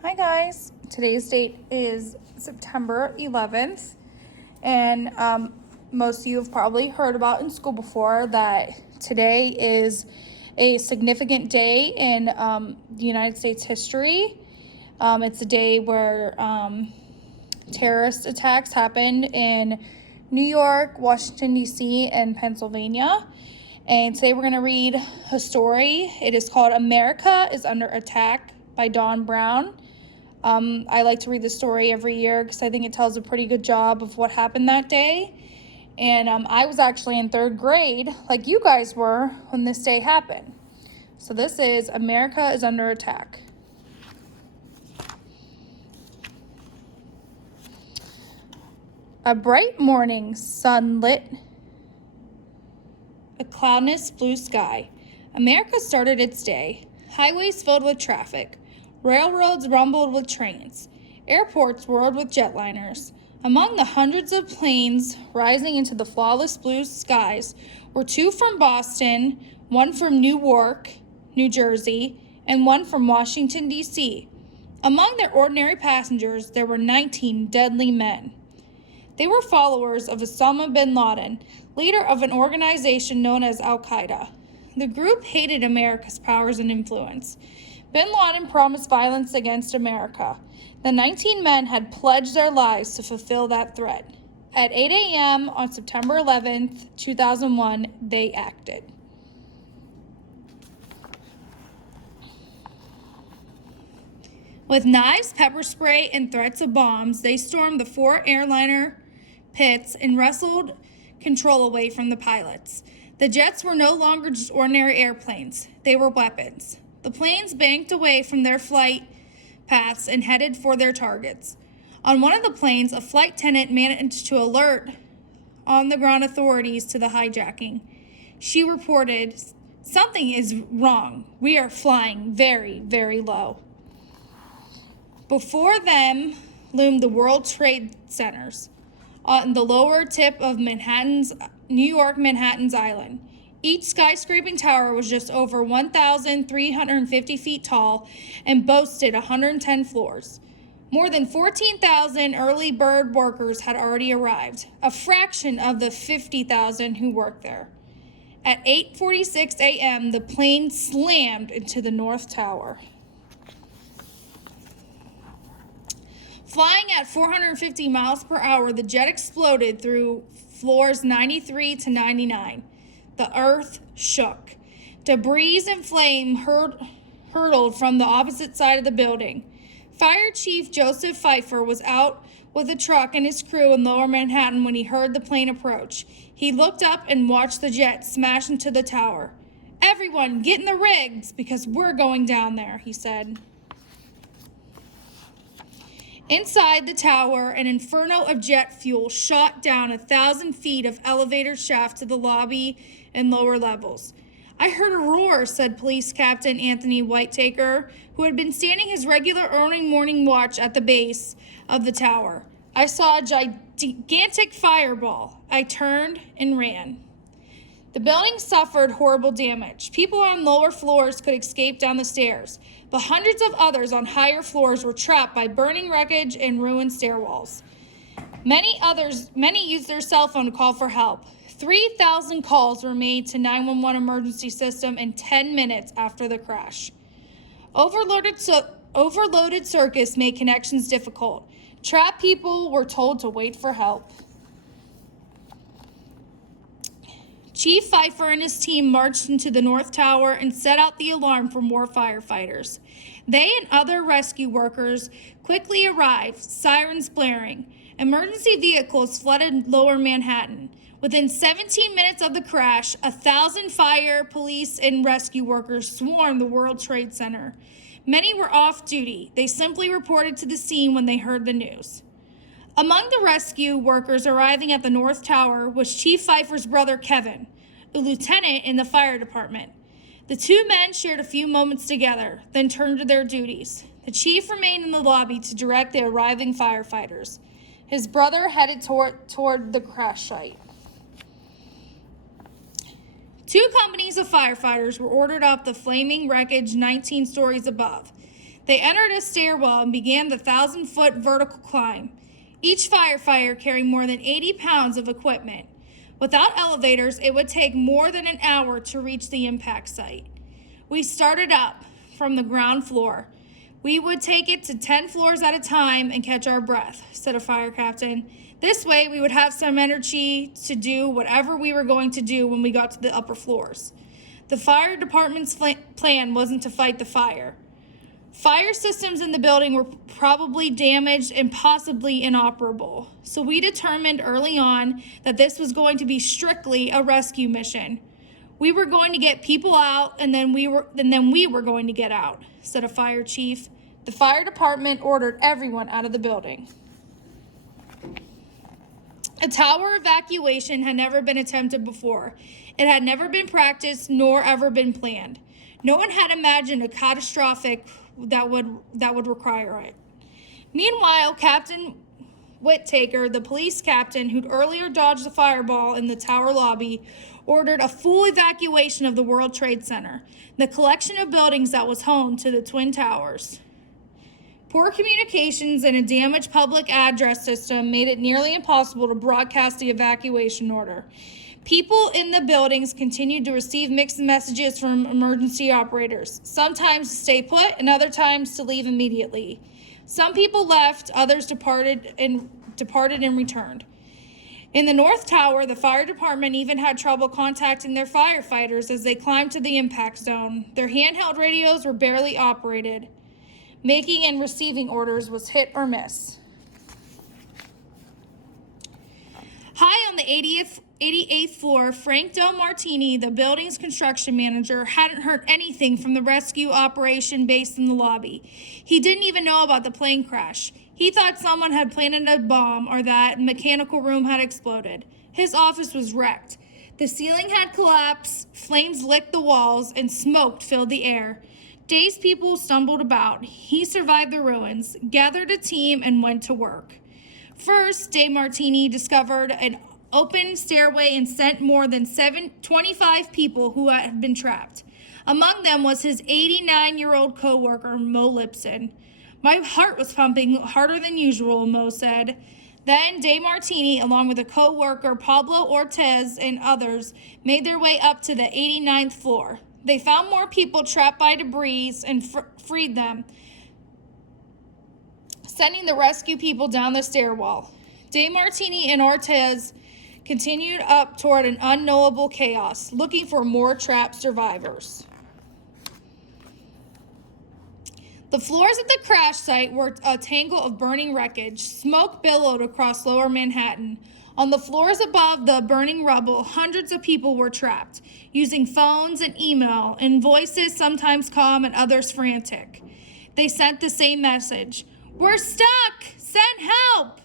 Hi guys, today's date is September 11th, and most of you have probably heard about in school before that today is a significant day in the United States history. It's a day where terrorist attacks happened in New York, Washington, D.C., and Pennsylvania. And today we're going to read a story. It is called America is Under Attack by Don Brown. I like to read the story every year because I think it tells a pretty good job of what happened that day. And I was actually in third grade, like you guys were, when this day happened. So this is America is Under Attack. A bright morning, sunlit, a cloudless blue sky. America started its day. Highways filled with traffic. Railroads rumbled with trains. Airports whirled with jetliners. Among the hundreds of planes rising into the flawless blue skies were two from Boston, one from Newark, New Jersey, and one from Washington, D.C. Among their ordinary passengers, there were 19 deadly men. They were followers of Osama bin Laden, leader of an organization known as Al-Qaeda. The group hated America's powers and influence. Bin Laden promised violence against America. The 19 men had pledged their lives to fulfill that threat. At 8 a.m. on September 11th, 2001, they acted. With knives, pepper spray, and threats of bombs, they stormed the four airliner pits and wrestled control away from the pilots. The jets were no longer just ordinary airplanes. They were weapons. The planes banked away from their flight paths and headed for their targets. On one of the planes, a flight attendant managed to alert on-the-ground authorities to the hijacking. She reported, "Something is wrong. We are flying very, very low." Before them loomed the World Trade Centers on the lower tip of New York Manhattan's island. Each skyscraping tower was just over 1,350 feet tall and boasted 110 floors. More than 14,000 early bird workers had already arrived, a fraction of the 50,000 who worked there. At 8:46 a.m., the plane slammed into the North Tower. Flying at 450 miles per hour, the jet exploded through floors 93 to 99. The earth shook. Debris and flame hurtled from the opposite side of the building. Fire Chief Joseph Pfeiffer was out with a truck and his crew in Lower Manhattan when he heard the plane approach. He looked up and watched the jet smash into the tower. "Everyone, get in the rigs, because we're going down there," he said. Inside the tower, an inferno of jet fuel shot down 1,000 feet of elevator shaft to the lobby and lower levels. "I heard a roar," said Police Captain Anthony Whitaker, who had been standing his regular early morning watch at the base of the tower. "I saw a gigantic fireball. I turned and ran." The building suffered horrible damage. People on lower floors could escape down the stairs, but hundreds of others on higher floors were trapped by burning wreckage and ruined stairwells. Many used their cell phone to call for help. 3,000 calls were made to 911 emergency system in 10 minutes after the crash. Overloaded circuits made connections difficult. Trapped people were told to wait for help. Chief Pfeiffer and his team marched into the North Tower and set out the alarm for more firefighters. They and other rescue workers quickly arrived, sirens blaring. Emergency vehicles flooded Lower Manhattan. Within 17 minutes of the crash, 1,000 fire, police, and rescue workers swarmed the World Trade Center. Many were off duty. They simply reported to the scene when they heard the news. Among the rescue workers arriving at the North Tower was Chief Pfeiffer's brother, Kevin, a lieutenant in the fire department. The two men shared a few moments together, then turned to their duties. The chief remained in the lobby to direct the arriving firefighters. His brother headed toward the crash site. Two companies of firefighters were ordered up the flaming wreckage 19 stories above. They entered a stairwell and began the 1,000-foot vertical climb, each firefighter carrying more than 80 pounds of equipment. Without elevators, it would take more than an hour to reach the impact site. We started up from the ground floor. We would take it to 10 floors at a time and catch our breath, said a fire captain. This way, we would have some energy to do whatever we were going to do when we got to the upper floors. The fire department's plan wasn't to fight the fire. Fire systems in the building were probably damaged and possibly inoperable, so we determined early on that this was going to be strictly a rescue mission. We were going to get people out, and then we were going to get out, said a fire chief. The fire department ordered everyone out of the building. A tower evacuation had never been attempted before. It had never been practiced nor ever been planned. No one had imagined a catastrophic that would require it. Meanwhile, Captain Whittaker, the police captain who'd earlier dodged the fireball in the tower lobby, ordered a full evacuation of the World Trade Center, the collection of buildings that was home to the Twin Towers. Poor communications and a damaged public address system made it nearly impossible to broadcast the evacuation order. People in the buildings continued to receive mixed messages from emergency operators, sometimes to stay put and other times to leave immediately. Some people left, others departed and returned. In the North Tower, the fire department even had trouble contacting their firefighters as they climbed to the impact zone. Their handheld radios were barely operated. Making and receiving orders was hit or miss. High on the 88th floor, Frank Del Martini, the building's construction manager, hadn't heard anything from the rescue operation based in the lobby. He didn't even know about the plane crash. He thought someone had planted a bomb or that mechanical room had exploded. His office was wrecked. The ceiling had collapsed, flames licked the walls, and smoke filled the air. Dazed people stumbled about. He survived the ruins, gathered a team, and went to work. First, De Martini discovered an open stairway and sent more than 25 people who had been trapped. Among them was his 89-year-old co-worker, Mo Lipson. My heart was pumping harder than usual, Mo said. Then De Martini, along with a co-worker, Pablo Ortiz, and others, made their way up to the 89th floor. They found more people trapped by debris and freed them, sending the rescue people down the stairwell. De Martini and Ortiz continued up toward an unknowable chaos, looking for more trapped survivors. The floors at the crash site were a tangle of burning wreckage. Smoke billowed across lower Manhattan. On the floors above the burning rubble, hundreds of people were trapped, using phones and email, and voices sometimes calm and others frantic. They sent the same message: "We're stuck! Send help!"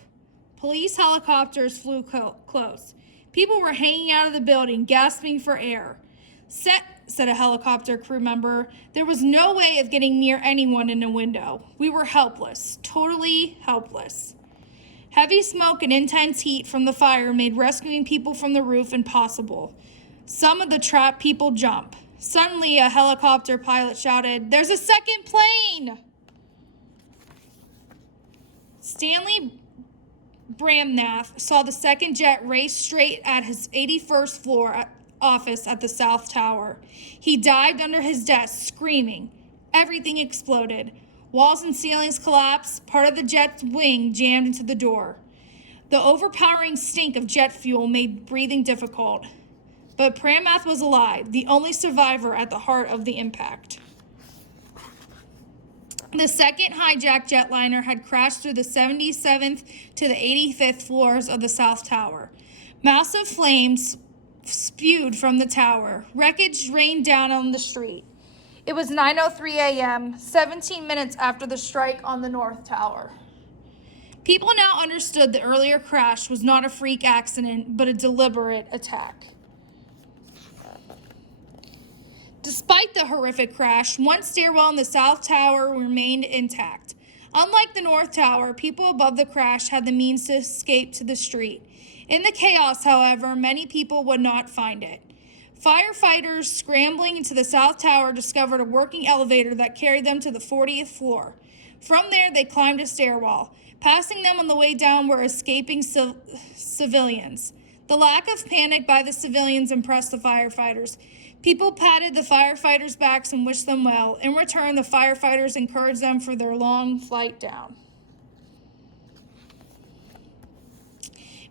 Police helicopters flew close. People were hanging out of the building, gasping for air. Said a helicopter crew member. There was no way of getting near anyone in a window. We were helpless, totally helpless. Heavy smoke and intense heat from the fire made rescuing people from the roof impossible. Some of the trapped people jumped. Suddenly, a helicopter pilot shouted, "There's a second plane!" Stanley Bramnath saw the second jet race straight at his 81st floor office at the South Tower. He dived under his desk, screaming. Everything exploded. Walls and ceilings collapsed. Part of the jet's wing jammed into the door. The overpowering stink of jet fuel made breathing difficult. But Bramnath was alive, the only survivor at the heart of the impact. The second hijacked jetliner had crashed through the 77th to the 85th floors of the South Tower. Massive flames spewed from the tower. Wreckage rained down on the street. It was 9:03 a.m., 17 minutes after the strike on the North Tower. People now understood the earlier crash was not a freak accident, but a deliberate attack. Despite the horrific crash, one stairwell in the South Tower remained intact. Unlike the North Tower, people above the crash had the means to escape to the street. In the chaos, however, many people would not find it. Firefighters scrambling into the South Tower discovered a working elevator that carried them to the 40th floor. From there, they climbed a stairwell. Passing them on the way down were escaping civilians. The lack of panic by the civilians impressed the firefighters. People patted the firefighters' backs and wished them well. In return, the firefighters encouraged them for their long flight down.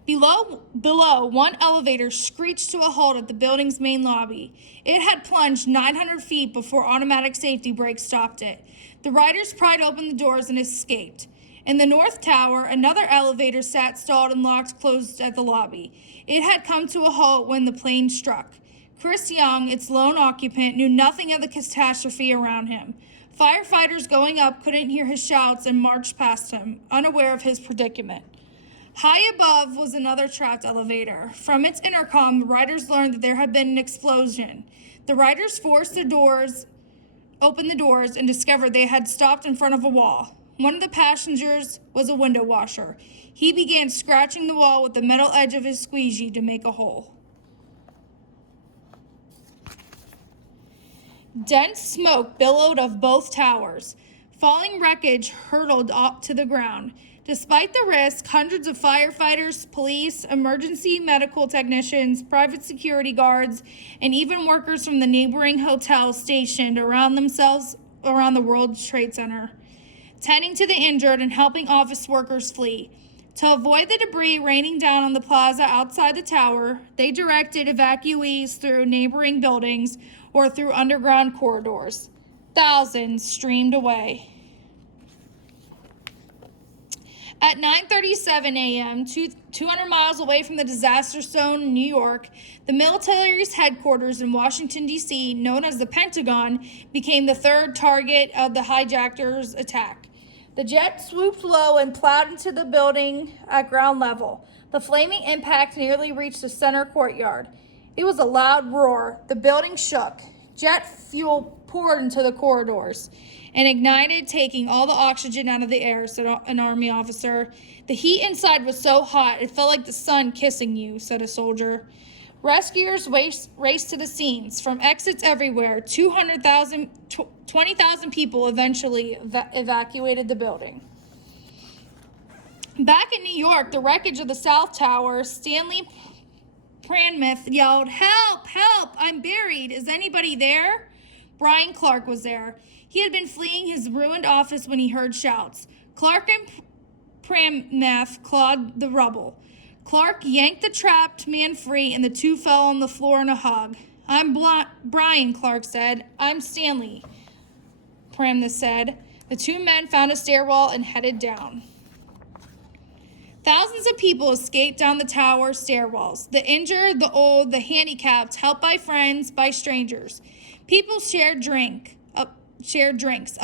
Below, one elevator screeched to a halt at the building's main lobby. It had plunged 900 feet before automatic safety brakes stopped it. The riders pried open the doors and escaped. In the North Tower, another elevator sat stalled and locked closed at the lobby. It had come to a halt when the plane struck. Chris Young, its lone occupant, knew nothing of the catastrophe around him. Firefighters going up couldn't hear his shouts and marched past him, unaware of his predicament. High above was another trapped elevator. From its intercom, the riders learned that there had been an explosion. The riders forced open the doors, and discovered they had stopped in front of a wall. One of the passengers was a window washer. He began scratching the wall with the metal edge of his squeegee to make a hole. Dense smoke billowed of both towers. Falling wreckage hurtled up to the ground. Despite the risk, hundreds of firefighters, police, emergency medical technicians, private security guards, and even workers from the neighboring hotels stationed around the World Trade Center, tending to the injured and helping office workers flee. To avoid the debris raining down on the plaza outside the tower, they directed evacuees through neighboring buildings or through underground corridors. Thousands streamed away. At 9:37 a.m., 200 miles away from the disaster zone in New York, the military's headquarters in Washington, D.C., known as the Pentagon, became the third target of the hijackers' attack. The jet swooped low and plowed into the building at ground level. The flaming impact nearly reached the center courtyard. It was a loud roar. The building shook. Jet fuel poured into the corridors and ignited, taking all the oxygen out of the air, said an Army officer. The heat inside was so hot, it felt like the sun kissing you, said a soldier. Rescuers raced to the scenes. From exits everywhere, 20,000 people eventually evacuated the building. Back in New York, the wreckage of the South Tower, Stanley Pranmith yelled, "Help! Help! I'm buried! Is anybody there?" Brian Clark was there. He had been fleeing his ruined office when he heard shouts. Clark and Pranmith clawed the rubble. Clark yanked the trapped man free, and the two fell on the floor in a hug. "I'm Brian," Clark said. "I'm Stanley," Pranmith said. The two men found a stairwell and headed down. Thousands of people escaped down the tower stairwells. The injured, the old, the handicapped, helped by friends, by strangers. People shared drinks. A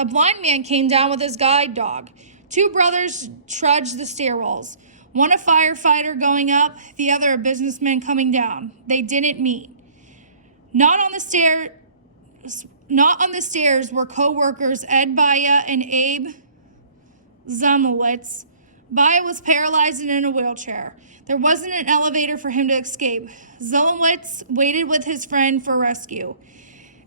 blind man came down with his guide dog. Two brothers trudged the stairwells. One a firefighter going up, the other a businessman coming down. They didn't meet. Not on the stairs were co-workers Ed Baya and Abe Zamowitz. Baya was paralyzed and in a wheelchair. There wasn't an elevator for him to escape. Zamowitz waited with his friend for rescue.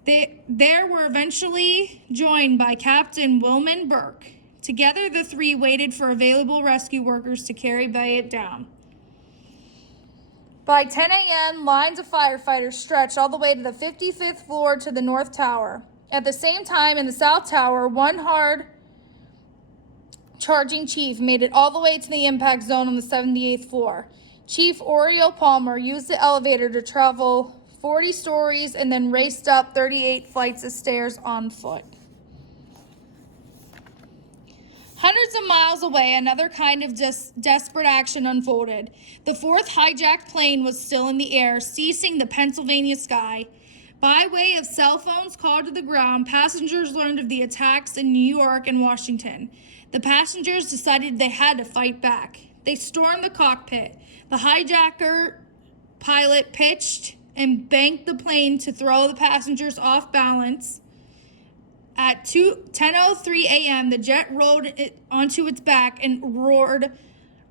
They were eventually joined by Captain Wilman Burke. Together, the three waited for available rescue workers to carry Baya down. By 10 a.m., lines of firefighters stretched all the way to the 55th floor to the North Tower. At the same time, in the South Tower, one hard-charging chief made it all the way to the impact zone on the 78th floor. Chief Oriel Palmer used the elevator to travel 40 stories and then raced up 38 flights of stairs on foot. Hundreds of miles away, another kind of desperate action unfolded. The fourth hijacked plane was still in the air, ceasing the Pennsylvania sky. By way of cell phones called to the ground, passengers learned of the attacks in New York and Washington. The passengers decided they had to fight back. They stormed the cockpit. The hijacker pilot pitched and banked the plane to throw the passengers off balance. At 10:03 a.m., the jet rolled it onto its back and roared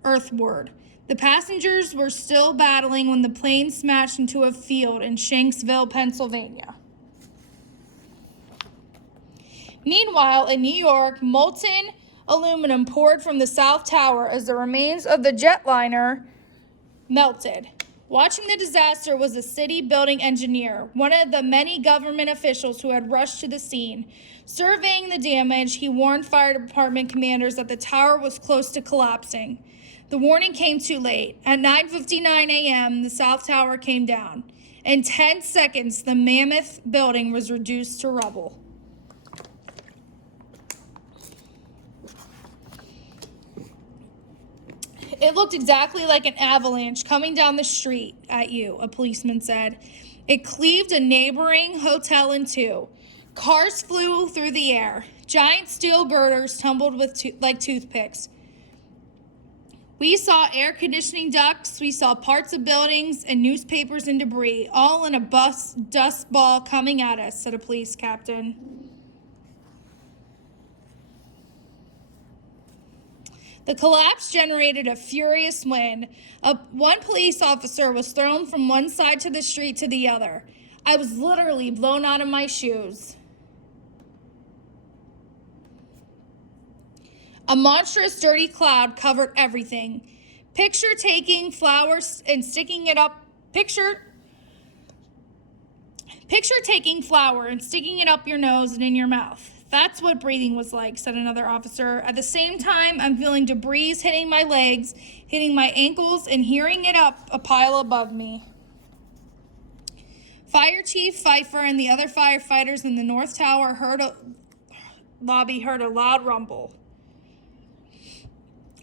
earthward. The passengers were still battling when the plane smashed into a field in Shanksville, Pennsylvania. Meanwhile, in New York, molten aluminum poured from the South Tower as the remains of the jetliner melted. Watching the disaster was a city building engineer, one of the many government officials who had rushed to the scene. Surveying the damage, he warned fire department commanders that the tower was close to collapsing. The warning came too late. At 9:59 a.m., the South Tower came down. In 10 seconds, the mammoth building was reduced to rubble. It looked exactly like an avalanche coming down the street at you, a policeman said. It cleaved a neighboring hotel in two. Cars flew through the air. Giant steel girders tumbled like toothpicks. We saw air conditioning ducts, we saw parts of buildings and newspapers and debris, all in a dust ball coming at us, said a police captain. The collapse generated a furious wind. One police officer was thrown from one side to the street to the other. I was literally blown out of my shoes. A monstrous, dirty cloud covered everything. Picture taking flour and sticking it up your nose and in your mouth. That's what breathing was like, said another officer. At the same time, I'm feeling debris hitting my legs, hitting my ankles, and hearing it up a pile above me. Fire Chief Pfeiffer and the other firefighters in the North Tower lobby heard a loud rumble.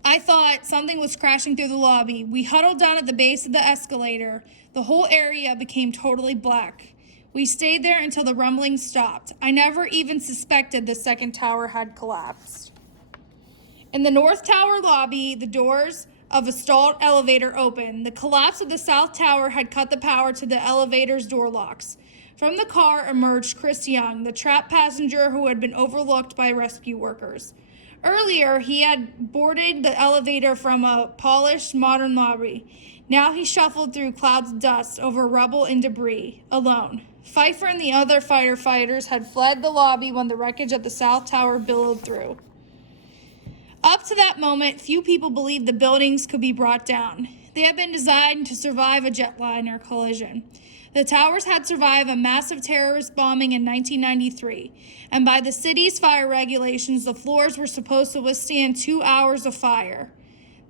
I thought something was crashing through the lobby. We huddled down at the base of the escalator. The whole area became totally black. We stayed there until the rumbling stopped. I never even suspected the second tower had collapsed. In the North Tower lobby, the doors of a stalled elevator opened. The collapse of the South Tower had cut the power to the elevator's door locks. From the car emerged Chris Young, the trapped passenger who had been overlooked by rescue workers. Earlier, he had boarded the elevator from a polished, modern lobby. Now he shuffled through clouds of dust over rubble and debris, alone. Pfeiffer and the other firefighters had fled the lobby when the wreckage at the South Tower billowed through. Up to that moment, few people believed the buildings could be brought down. They had been designed to survive a jetliner collision. The towers had survived a massive terrorist bombing in 1993, and by the city's fire regulations, the floors were supposed to withstand 2 hours of fire.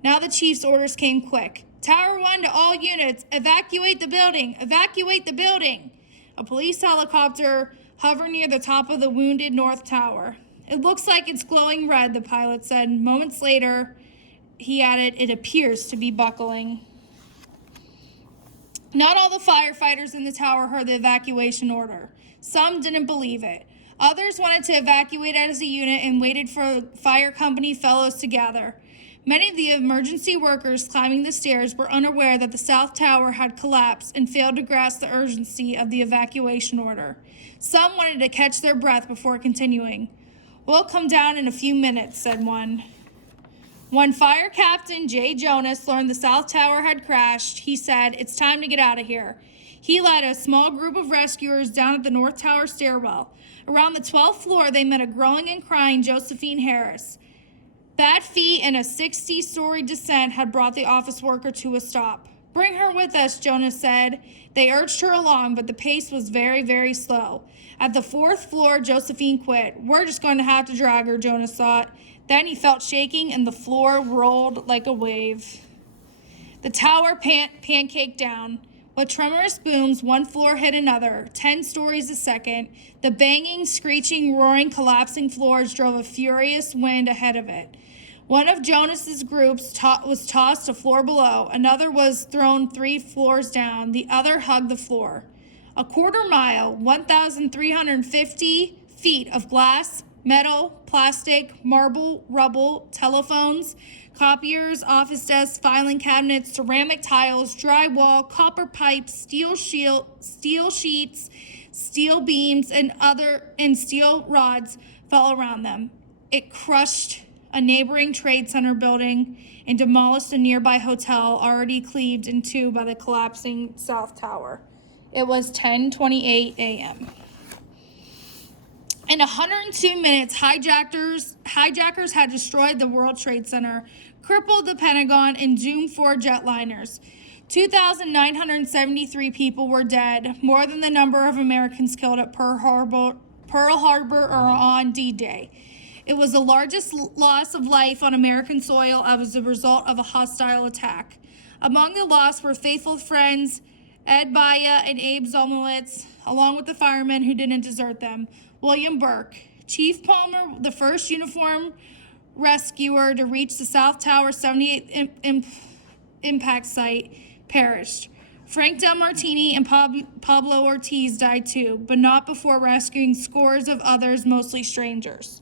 Now the chief's orders came quick. Tower 1 to all units, evacuate the building, evacuate the building. A police helicopter hovered near the top of the wounded North Tower. It looks like it's glowing red, the pilot said. Moments later, he added, it appears to be buckling. Not all the firefighters in the tower heard the evacuation order. Some didn't believe it. Others wanted to evacuate as a unit and waited for fire company fellows to gather. Many of the emergency workers climbing the stairs were unaware that the South Tower had collapsed and failed to grasp the urgency of the evacuation order. Some wanted to catch their breath before continuing. We'll come down in a few minutes, said one. When Fire Captain Jay Jonas learned the South Tower had crashed, he said, it's time to get out of here. He led a small group of rescuers down at the North Tower stairwell. Around the 12th floor, they met a growling and crying Josephine Harris. Bad feet and a 60-story descent had brought the office worker to a stop. Bring her with us, Jonas said. They urged her along, but the pace was very, very slow. At the 4th floor, Josephine quit. We're just going to have to drag her, Jonas thought. Then he felt shaking and the floor rolled like a wave. The tower pancaked down. With tremorous booms, one floor hit another, 10 stories a second. The banging, screeching, roaring, collapsing floors drove a furious wind ahead of it. One of Jonas's groups was tossed a floor below. Another was thrown 3 floors down. The other hugged the floor. A quarter mile, 1,350 feet of glass, metal, plastic, marble, rubble, telephones, copiers, office desks, filing cabinets, ceramic tiles, drywall, copper pipes, steel sheets, steel beams, and steel rods fell around them. It crushed a neighboring Trade Center building and demolished a nearby hotel already cleaved in two by the collapsing South Tower. It was 10:28 a.m. In 102 minutes, hijackers had destroyed the World Trade Center, crippled the Pentagon, and doomed 4 jetliners. 2,973 people were dead, more than the number of Americans killed at Pearl Harbor or on D-Day. It was the largest loss of life on American soil as a result of a hostile attack. Among the lost were faithful friends Ed Baya and Abe Zomowitz, along with the firemen who didn't desert them. William Burke. Chief Palmer, the first uniformed rescuer to reach the South Tower 78th impact site, perished. Frank Del Martini and Pablo Ortiz died too, but not before rescuing scores of others, mostly strangers.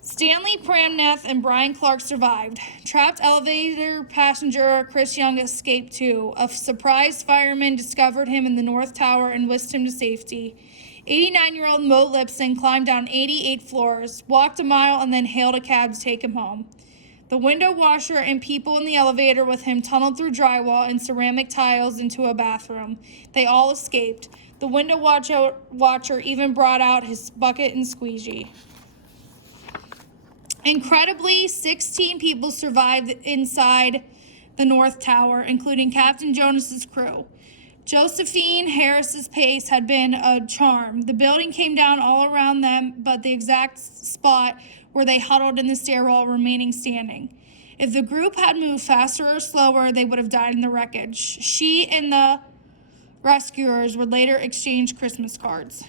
Stanley Pramnath and Brian Clark survived. Trapped elevator passenger Chris Young escaped too. A surprised fireman discovered him in the North Tower and whisked him to safety. 89-year-old Mo Lipson climbed down 88 floors, walked a mile, and then hailed a cab to take him home. The window washer and people in the elevator with him tunneled through drywall and ceramic tiles into a bathroom. They all escaped. The window watcher even brought out his bucket and squeegee. Incredibly, 16 people survived inside the North Tower, including Captain Jonas's crew. Josephine Harris's pace had been a charm. The building came down all around them, but the exact spot where they huddled in the stairwell remaining standing. If the group had moved faster or slower, they would have died in the wreckage. She and the rescuers would later exchange Christmas cards.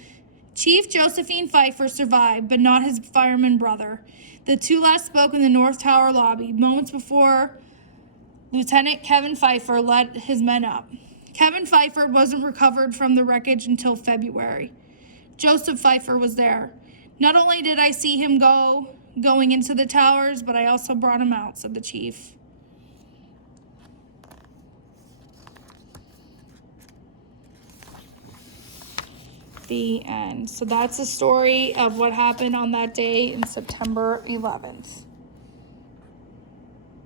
Chief Josephine Pfeiffer survived, but not his fireman brother. The two last spoke in the North Tower lobby, moments before Lieutenant Kevin Pfeiffer led his men up. Kevin Pfeiffer wasn't recovered from the wreckage until February. Joseph Pfeiffer was there. Not only did I see him going into the towers, but I also brought him out, said the chief. The end. So that's the story of what happened on that day in September 11th.